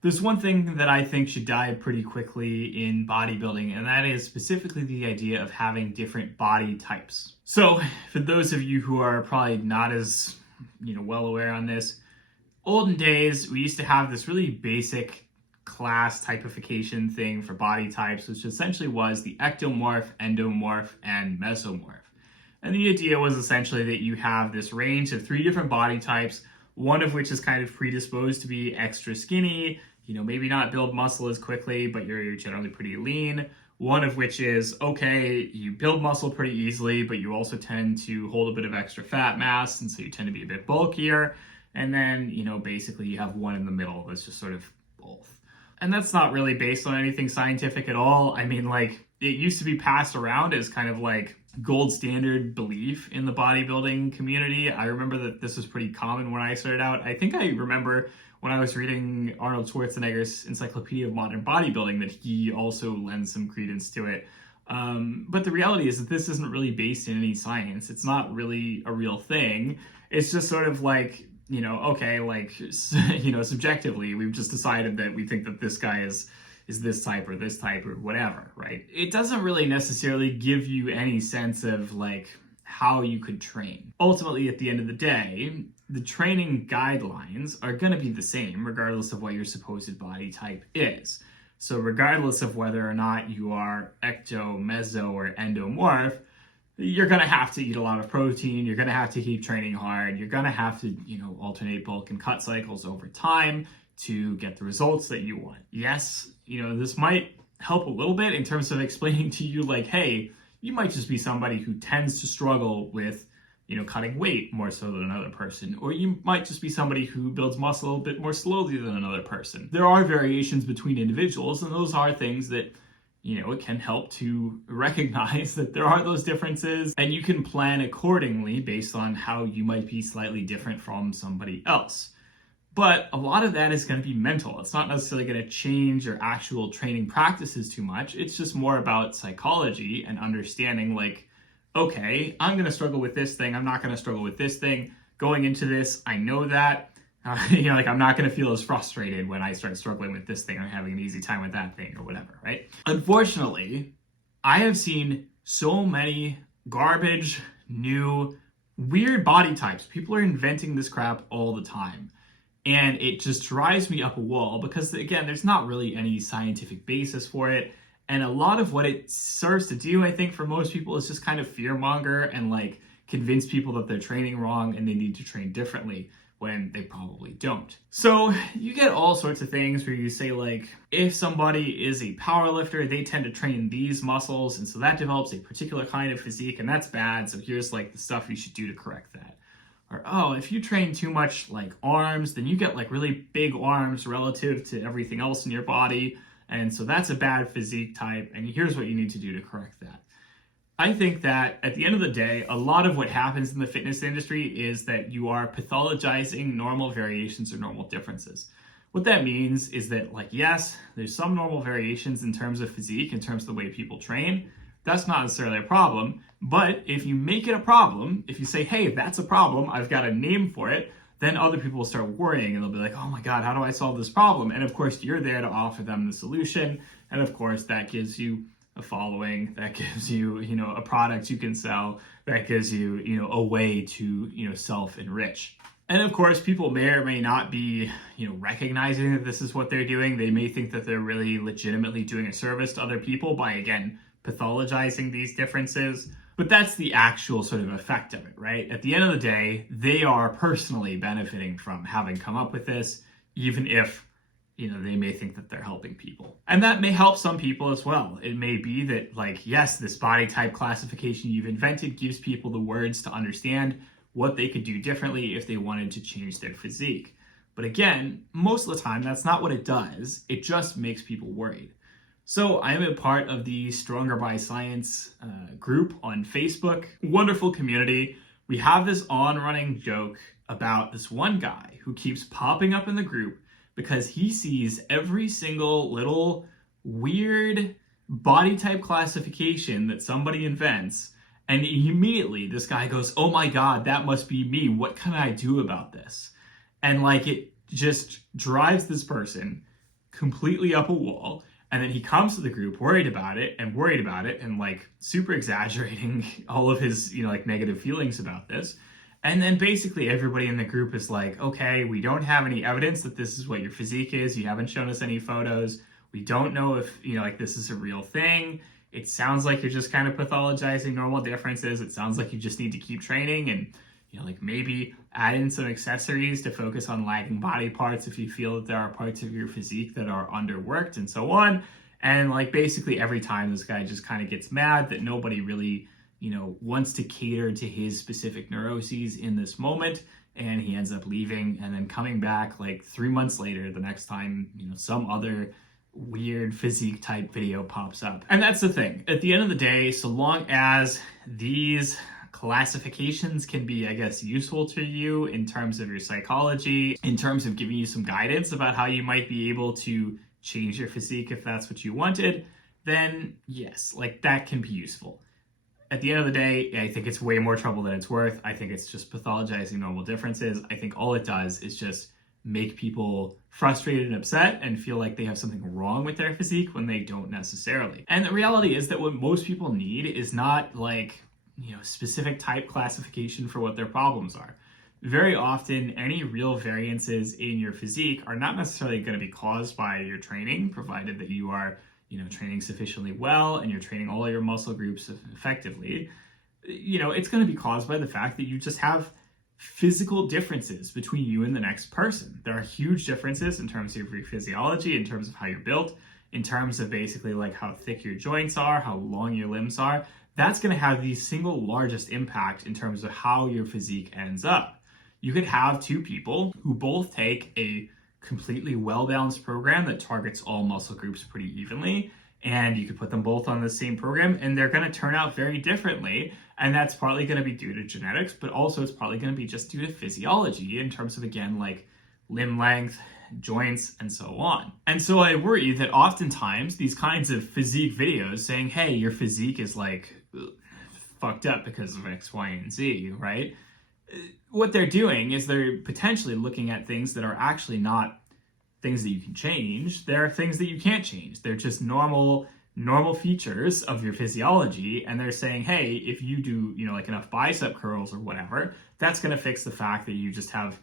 There's one thing that I think should die pretty quickly in bodybuilding, and that is specifically the idea of having different body types. So for those of you who are probably not as, well aware on this, olden days, we used to have this really basic class typification thing for body types, which essentially was the ectomorph, endomorph, and mesomorph. And the idea was essentially that you have this range of 3 different body types, one of which is kind of predisposed to be extra skinny, maybe not build muscle as quickly, but you're generally pretty lean. One of which is, okay, you build muscle pretty easily, but you also tend to hold a bit of extra fat mass, and so you tend to be a bit bulkier. And then, basically you have one in the middle that's just sort of both. And that's not really based on anything scientific at all. I mean, it used to be passed around as kind of gold standard belief in the bodybuilding community. I remember that this was pretty common when I started out. I think I remember when I was reading Arnold Schwarzenegger's Encyclopedia of Modern Bodybuilding that he also lends some credence to it. But the reality is that this isn't really based in any science. It's not really a real thing. It's just sort of subjectively, we've just decided that we think that this guy is this type or whatever, right? It doesn't really necessarily give you any sense of how you could train. Ultimately, at the end of the day, the training guidelines are going to be the same regardless of what your supposed body type is. So regardless of whether or not you are ecto, meso, or endomorph, you're going to have to eat a lot of protein. You're going to have to keep training hard. You're going to have to, alternate bulk and cut cycles over time to get the results that you want. Yes, this might help a little bit in terms of explaining to you hey, you might just be somebody who tends to struggle with, cutting weight more so than another person. Or you might just be somebody who builds muscle a bit more slowly than another person. There are variations between individuals, and those are things that it can help to recognize that there are those differences, and you can plan accordingly based on how you might be slightly different from somebody else. But a lot of that is going to be mental. It's not necessarily going to change your actual training practices too much. It's just more about psychology and understanding okay, I'm going to struggle with this thing. I'm not going to struggle with this thing. Going into this, I know that. I'm not going to feel as frustrated when I start struggling with this thing or having an easy time with that thing or whatever, right? Unfortunately, I have seen so many garbage, new, weird body types. People are inventing this crap all the time. And it just drives me up a wall because, again, there's not really any scientific basis for it. And a lot of what it serves to do, I think, for most people is just kind of fearmonger and convince people that they're training wrong and they need to train differently when they probably don't. So you get all sorts of things where you say if somebody is a power lifter, they tend to train these muscles, and so that develops a particular kind of physique, and that's bad, so here's the stuff you should do to correct that. Or, oh, if you train too much arms, then you get really big arms relative to everything else in your body, and so that's a bad physique type, and here's what you need to do to correct that. I think that at the end of the day, a lot of what happens in the fitness industry is that you are pathologizing normal variations or normal differences. What that means is that yes, there's some normal variations in terms of physique, in terms of the way people train. That's not necessarily a problem, but if you make it a problem, if you say, hey, that's a problem, I've got a name for it, then other people will start worrying and they'll be oh my God, how do I solve this problem? And of course, you're there to offer them the solution. And of course, that gives you a following, that gives you, a product you can sell, that gives you, a way to, self-enrich. And of course, people may or may not be, recognizing that this is what they're doing. They may think that they're really legitimately doing a service to other people by, again, pathologizing these differences. But that's the actual sort of effect of it, right? At the end of the day, they are personally benefiting from having come up with this, even if they may think that they're helping people. And that may help some people as well. It may be that yes, this body type classification you've invented gives people the words to understand what they could do differently if they wanted to change their physique. But again, most of the time, that's not what it does. It just makes people worried. So I am a part of the Stronger by Science group on Facebook. Wonderful community. We have this on-running joke about this one guy who keeps popping up in the group because he sees every single little weird body type classification that somebody invents, and immediately this guy goes, oh my God, that must be me. What can I do about this? And it just drives this person completely up a wall. And then he comes to the group worried about it and like super exaggerating all of his, like negative feelings about this. And then basically everybody in the group is like, okay, we don't have any evidence that this is what your physique is. You haven't shown us any photos. We don't know if, like this is a real thing. It sounds like you're just kind of pathologizing normal differences. It sounds like you just need to keep training and, like maybe add in some accessories to focus on lagging body parts if you feel that there are parts of your physique that are underworked and so on. And like basically every time this guy just kind of gets mad that nobody really, wants to cater to his specific neuroses in this moment. And he ends up leaving and then coming back like 3 months later, the next time, some other weird physique type video pops up. And that's the thing. At the end of the day, so long as these classifications can be, I guess, useful to you in terms of your psychology, in terms of giving you some guidance about how you might be able to change your physique if that's what you wanted, then yes, like that can be useful. At the end of the day, I think it's way more trouble than it's worth. I think it's just pathologizing normal differences. I think all it does is just make people frustrated and upset and feel like they have something wrong with their physique when they don't necessarily. And the reality is that what most people need is not like, specific type classification for what their problems are. Very often, any real variances in your physique are not necessarily going to be caused by your training, provided that you are, training sufficiently well and you're training all your muscle groups effectively. It's going to be caused by the fact that you just have physical differences between you and the next person. There are huge differences in terms of your physiology, in terms of how you're built, in terms of basically like how thick your joints are, how long your limbs are. That's going to have the single largest impact in terms of how your physique ends up. You could have two people who both take a completely well-balanced program that targets all muscle groups pretty evenly, and you could put them both on the same program and they're going to turn out very differently. And that's partly going to be due to genetics, but also it's probably going to be just due to physiology in terms of, again, like limb length, joints, and so on. And so I worry that oftentimes these kinds of physique videos saying, hey, your physique is like fucked up because of X, Y, and Z, right? What they're doing is they're potentially looking at things that are actually not things that you can change. They're things that you can't change. They're just normal features of your physiology. And they're saying, hey, if you do, like enough bicep curls or whatever, that's going to fix the fact that you just have,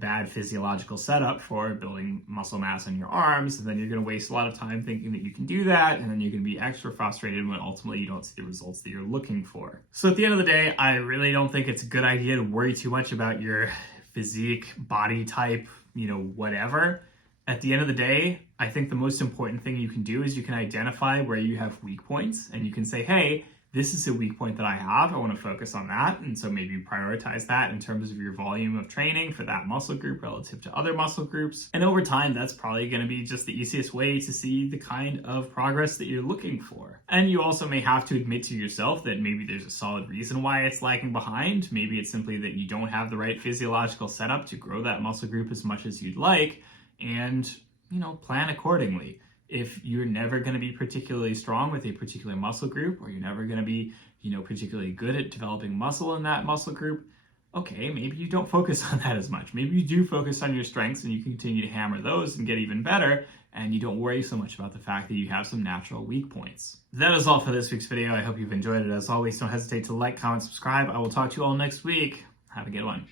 bad physiological setup for building muscle mass in your arms. And then you're going to waste a lot of time thinking that you can do that. And then you're going to be extra frustrated when ultimately you don't see the results that you're looking for. So at the end of the day, I really don't think it's a good idea to worry too much about your physique, body type, whatever. At the end of the day, I think the most important thing you can do is you can identify where you have weak points and you can say, hey, this is a weak point that I have. I want to focus on that. And so maybe prioritize that in terms of your volume of training for that muscle group relative to other muscle groups. And over time, that's probably going to be just the easiest way to see the kind of progress that you're looking for. And you also may have to admit to yourself that maybe there's a solid reason why it's lagging behind. Maybe it's simply that you don't have the right physiological setup to grow that muscle group as much as you'd like. And, plan accordingly. If you're never going to be particularly strong with a particular muscle group, or you're never going to be, particularly good at developing muscle in that muscle group, okay, maybe you don't focus on that as much. Maybe you do focus on your strengths and you continue to hammer those and get even better, and you don't worry so much about the fact that you have some natural weak points. That is all for this week's video. I hope you've enjoyed it. As always, don't hesitate to like, comment, subscribe. I will talk to you all next week. Have a good one.